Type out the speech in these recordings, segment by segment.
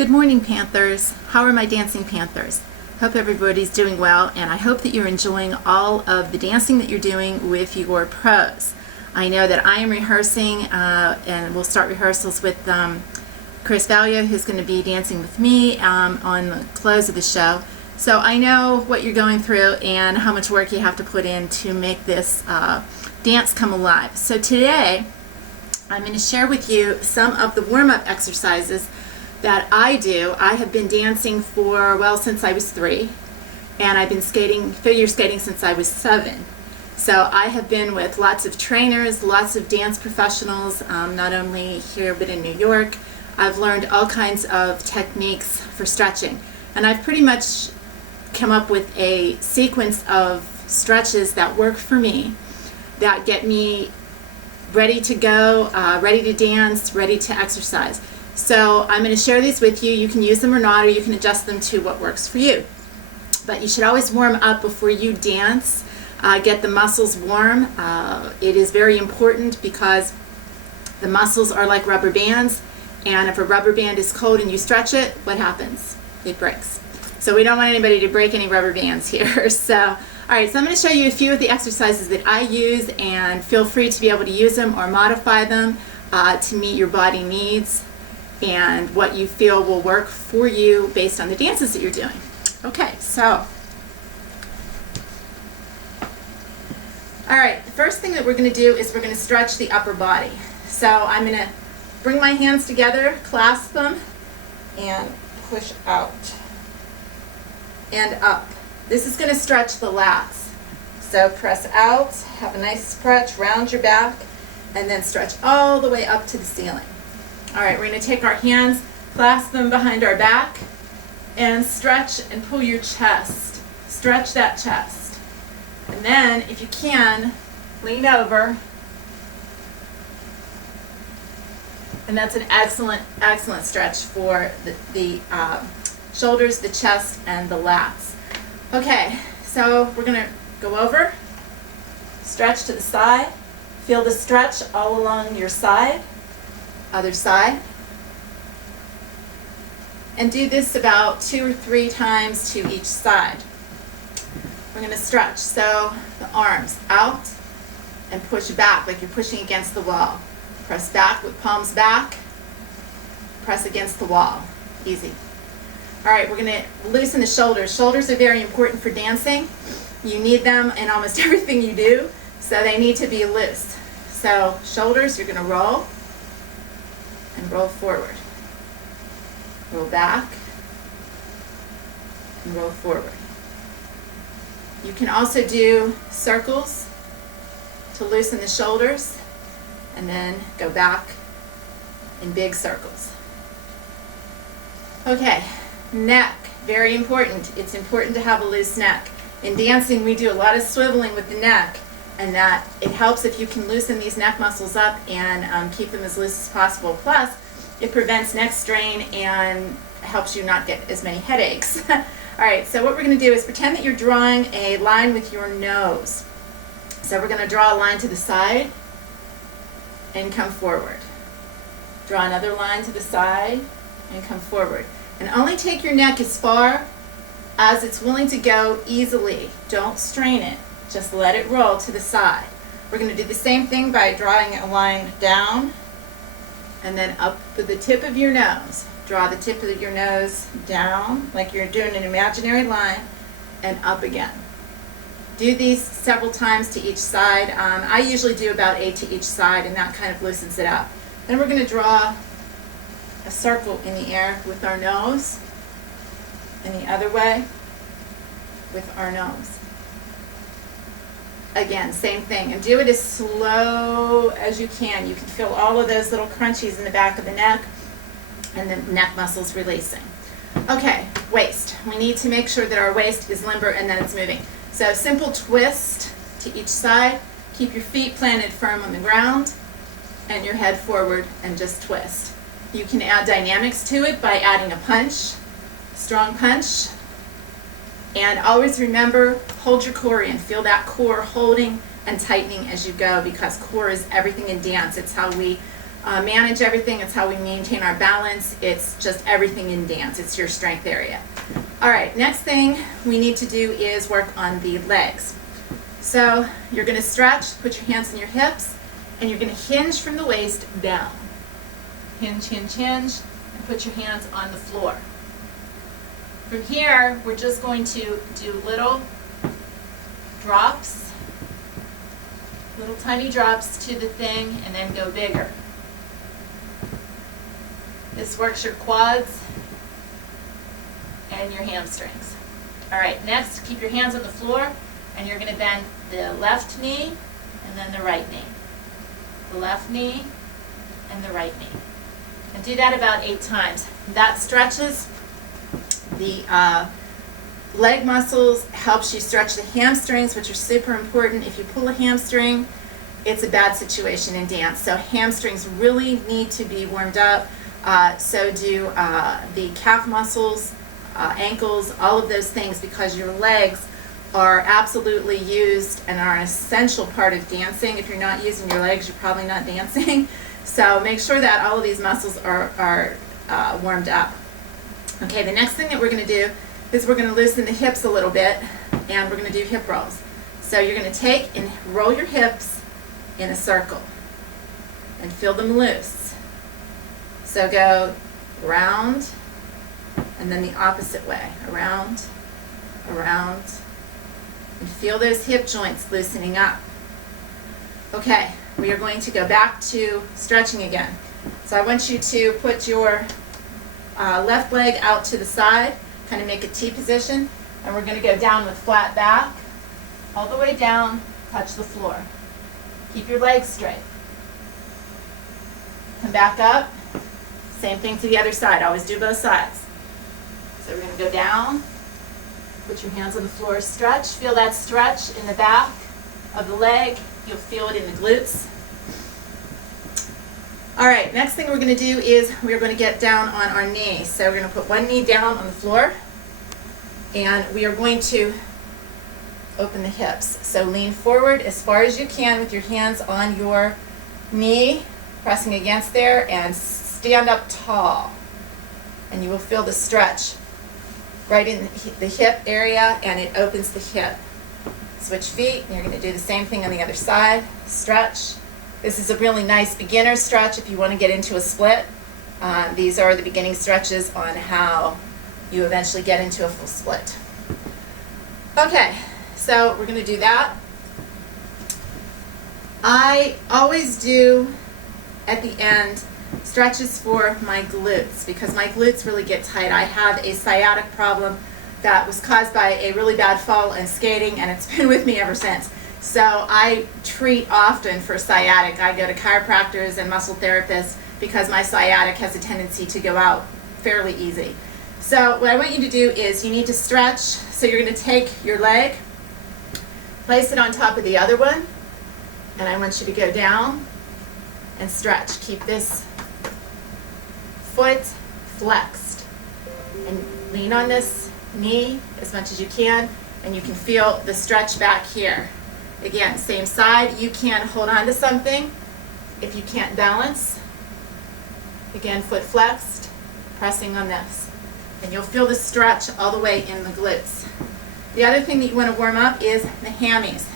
Good morning, Panthers. How are my dancing Panthers? Hope everybody's doing well, and I hope that you're enjoying all of the dancing that you're doing with your pros. I know that I am rehearsing, and we'll start rehearsals with Chris Valia, who's going to be dancing with me on the close of the show. So I know what you're going through and how much work you have to put in to make this dance come alive. So today, I'm going to share with you some of the warm-up exercises that I do. I have been dancing for, since I was 3, and I've been figure skating since I was 7. So I have been with lots of trainers, lots of dance professionals, not only here but in New York. I've learned all kinds of techniques for stretching, and I've pretty much come up with a sequence of stretches that work for me, that get me ready to go, ready to dance, ready to exercise. So I'm going to share these with you. You can use them or not, or you can adjust them to what works for you. But you should always warm up before you dance. Get the muscles warm. It is very important because the muscles are like rubber bands, and if a rubber band is cold and you stretch it, what happens? It breaks. So we don't want anybody to break any rubber bands here. So, all right, so I'm going to show you a few of the exercises that I use, and feel free to be able to use them or modify them to meet your body needs and what you feel will work for you based on the dances that you're doing. Okay, so, all right, the first thing that we're going to do is we're going to stretch the upper body. So I'm going to bring my hands together, clasp them, and push out and up. This is going to stretch the lats. So press out, have a nice stretch, round your back, and then stretch all the way up to the ceiling. All right, we're going to take our hands, clasp them behind our back, and stretch and pull your chest. Stretch that chest. And then, if you can, lean over. And that's an excellent, excellent stretch for the shoulders, the chest, and the lats. Okay, so we're going to go over, stretch to the side, feel the stretch all along your side, other side, and do this about 2 or 3 times to each side. We're going to stretch, so the arms out and push back like you're pushing against the wall. Press back with palms back, press against the wall. Easy. All right, we're going to loosen the shoulders. Shoulders are very important for dancing. You need them in almost everything you do, so they need to be loose. So shoulders, you're going to roll and roll forward. Roll back and roll forward. You can also do circles to loosen the shoulders, and then go back in big circles. Okay, neck, very important. It's important to have a loose neck. In dancing, we do a lot of swiveling with the neck, and that it helps if you can loosen these neck muscles up and keep them as loose as possible. Plus, it prevents neck strain and helps you not get as many headaches. All right, so what we're going to do is pretend that you're drawing a line with your nose. So we're going to draw a line to the side and come forward. Draw another line to the side and come forward. And only take your neck as far as it's willing to go easily. Don't strain it. Just let it roll to the side. We're going to do the same thing by drawing a line down and then up to the tip of your nose. Draw the tip of your nose down like you're doing an imaginary line, and up again. Do these several times to each side. I usually do about 8 to each side, and that kind of loosens it up. Then we're going to draw a circle in the air with our nose, and the other way with our nose. Again, same thing, and do it as slow as you can. You can feel all of those little crunchies in the back of the neck and the neck muscles releasing. Okay, waist. We need to make sure that our waist is limber and that it's moving. So simple twist to each side. Keep your feet planted firm on the ground and your head forward and just twist. You can add dynamics to it by adding a punch, strong punch. And always remember, hold your core in. Feel that core holding and tightening as you go, because core is everything in dance. It's how we manage everything. It's how we maintain our balance. It's just everything in dance. It's your strength area. All right, next thing we need to do is work on the legs. So you're going to stretch, put your hands on your hips, and you're going to hinge from the waist down. Hinge, hinge, hinge, and put your hands on the floor. From here, we're just going to do little drops, little tiny drops to the thing, and then go bigger. This works your quads and your hamstrings. All right, next, keep your hands on the floor, and you're going to bend the left knee and then the right knee. The left knee and the right knee. And do that about 8 times. That stretches the leg muscles, helps you stretch the hamstrings, which are super important. If you pull a hamstring, it's a bad situation in dance. So hamstrings really need to be warmed up. So do the calf muscles, ankles, all of those things, because your legs are absolutely used and are an essential part of dancing. If you're not using your legs, you're probably not dancing. So make sure that all of these muscles are warmed up. Okay, the next thing that we're going to do is we're going to loosen the hips a little bit, and we're going to do hip rolls. So you're going to take and roll your hips in a circle and feel them loose. So go round and then the opposite way, around, around, and feel those hip joints loosening up. Okay, we are going to go back to stretching again. So I want you to put your left leg out to the side, kind of make a T position, and we're going to go down with flat back, all the way down, touch the floor. Keep your legs straight. Come back up, same thing to the other side, always do both sides. So we're going to go down, put your hands on the floor, stretch, feel that stretch in the back of the leg, you'll feel it in the glutes. All right, next thing we're going to do is we're going to get down on our knee. So we're going to put one knee down on the floor, and we are going to open the hips. So lean forward as far as you can with your hands on your knee, pressing against there, and stand up tall. And you will feel the stretch right in the hip area, and it opens the hip. Switch feet, and you're going to do the same thing on the other side. Stretch. This is a really nice beginner stretch if you want to get into a split. These are the beginning stretches on how you eventually get into a full split. Okay, so we're going to do that. I always do, at the end, stretches for my glutes, because my glutes really get tight. I have a sciatic problem that was caused by a really bad fall in skating, and it's been with me ever since. So I treat often for sciatic. I go to chiropractors and muscle therapists because my sciatic has a tendency to go out fairly easy. So what I want you to do is you need to stretch. So you're going to take your leg, place it on top of the other one, and I want you to go down and stretch. Keep this foot flexed and lean on this knee as much as you can, and you can feel the stretch back here. Again, same side. You can hold on to something if you can't balance. Again, foot flexed, pressing on this. And you'll feel the stretch all the way in the glutes. The other thing that you want to warm up is the hammies.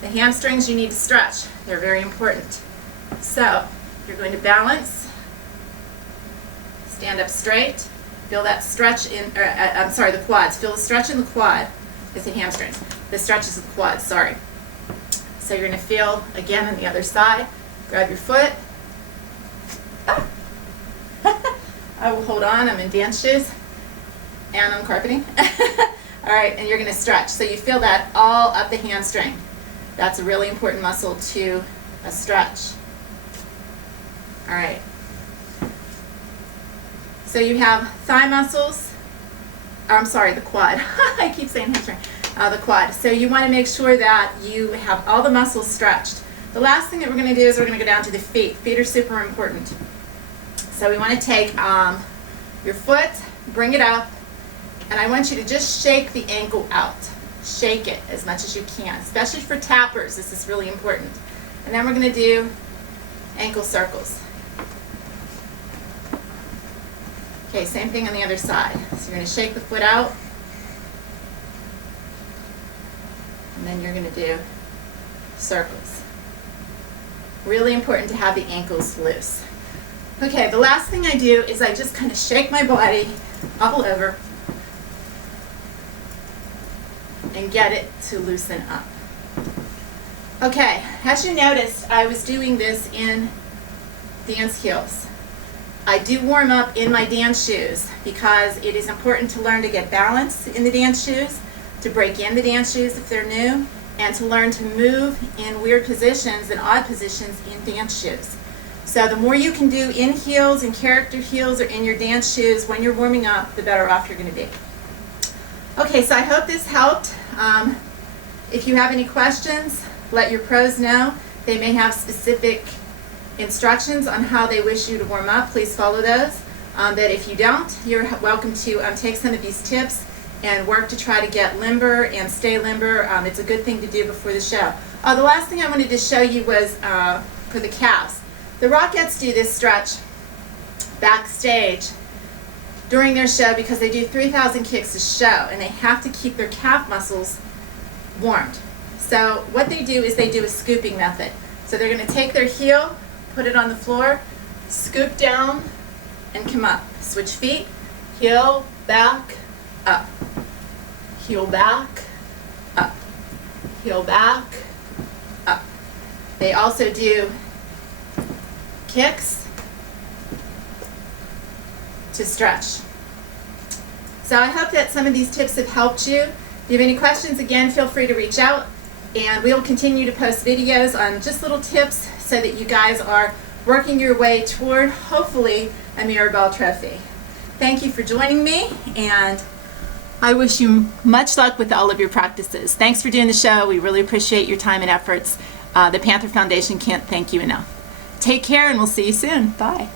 The hamstrings you need to stretch. They're very important. So, you're going to balance, stand up straight, feel that stretch in, the quads. Feel the stretch in the quad. It's the hamstrings. The stretches of the quads, sorry. So you're going to feel, again, on the other side. Grab your foot. Ah. I will hold on. I'm in dance shoes. And I'm carpeting. All right, and you're going to stretch. So you feel that all up the hamstring. That's a really important muscle to stretch. All right. So you have thigh muscles. I'm sorry, the quad. I keep saying hamstring. The quad. So you want to make sure that you have all the muscles stretched. The last thing that we're going to do is we're going to go down to the feet. Feet are super important. So we want to take your foot, bring it up, and I want you to just shake the ankle out. Shake it as much as you can, especially for tappers. This is really important. And then we're going to do ankle circles. Okay, same thing on the other side. So you're going to shake the foot out, and then you're going to do circles. Really important to have the ankles loose. Okay, the last thing I do is I just kind of shake my body all over and get it to loosen up. Okay, as you noticed, I was doing this in dance heels. I do warm up in my dance shoes because it is important to learn to get balance in the dance shoes, to break in the dance shoes if they're new, and to learn to move in weird positions and odd positions in dance shoes. So the more you can do in heels, in character heels, or in your dance shoes when you're warming up, the better off you're going to be. Okay, so I hope this helped. If you have any questions, let your pros know. They may have specific instructions on how they wish you to warm up. Please follow those. But if you don't, you're welcome to take some of these tips and work to try to get limber and stay limber. It's a good thing to do before the show. The last thing I wanted to show you was for the calves. The Rockettes do this stretch backstage during their show because they do 3,000 kicks a show, and they have to keep their calf muscles warmed. So what they do is they do a scooping method. So they're going to take their heel, put it on the floor, scoop down, and come up. Switch feet, heel, back, up. Heel back, up. Heel back, up. They also do kicks to stretch. So I hope that some of these tips have helped you. If you have any questions, again, feel free to reach out, and we'll continue to post videos on just little tips so that you guys are working your way toward, hopefully, a Mirabelle trophy. Thank you for joining me, and I wish you much luck with all of your practices. Thanks for doing the show. We really appreciate your time and efforts. The Panther Foundation can't thank you enough. Take care, and we'll see you soon. Bye.